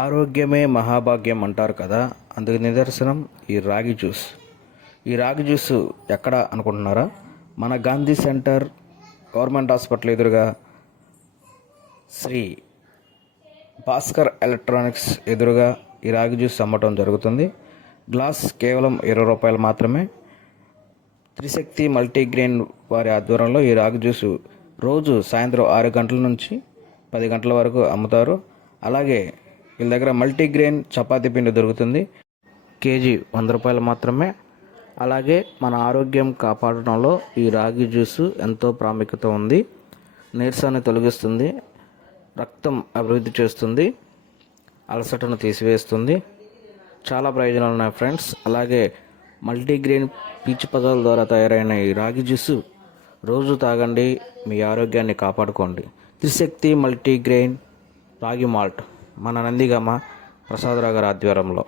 ఆరోగ్యమే మహాభాగ్యం అంటారు కదా, అందుకు నిదర్శనం ఈ రాగి జ్యూస్. ఈ రాగి జ్యూస్ ఎక్కడ అనుకుంటున్నారా? మన గాంధీ సెంటర్ గవర్నమెంట్ హాస్పిటల్ ఎదురుగా శ్రీ భాస్కర్ ఎలక్ట్రానిక్స్ ఎదురుగా ఈ రాగి జ్యూస్ అమ్మటం జరుగుతుంది. గ్లాస్ కేవలం 20 రూపాయలు మాత్రమే. త్రిశక్తి మల్టీగ్రెయిన్ వారి ఆధ్వర్యంలో ఈ రాగి జ్యూస్ రోజు సాయంత్రం 6 గంటల నుంచి 10 గంటల వరకు అమ్ముతారు. అలాగే వీళ్ళ దగ్గర మల్టీగ్రెయిన్ చపాతీ పిండి దొరుకుతుంది. కేజీ 100 రూపాయలు మాత్రమే. అలాగే మన ఆరోగ్యం కాపాడడంలో ఈ రాగి జ్యూసు ఎంతో ప్రాముఖ్యత ఉంది. నీరసాన్ని తొలగిస్తుంది, రక్తం అభివృద్ధి చేస్తుంది, అలసటను తీసివేస్తుంది. చాలా ప్రయోజనాలు ఉన్నాయి ఫ్రెండ్స్. అలాగే మల్టీగ్రెయిన్ పీచు పదాల ద్వారా తయారైన ఈ రాగి జ్యూసు రోజు తాగండి, మీ ఆరోగ్యాన్ని కాపాడుకోండి. త్రిశక్తి మల్టీగ్రెయిన్ రాగి మాల్ట్ మన నందిగామ ప్రసాదరావు గారి ఆధ్వర్యంలో.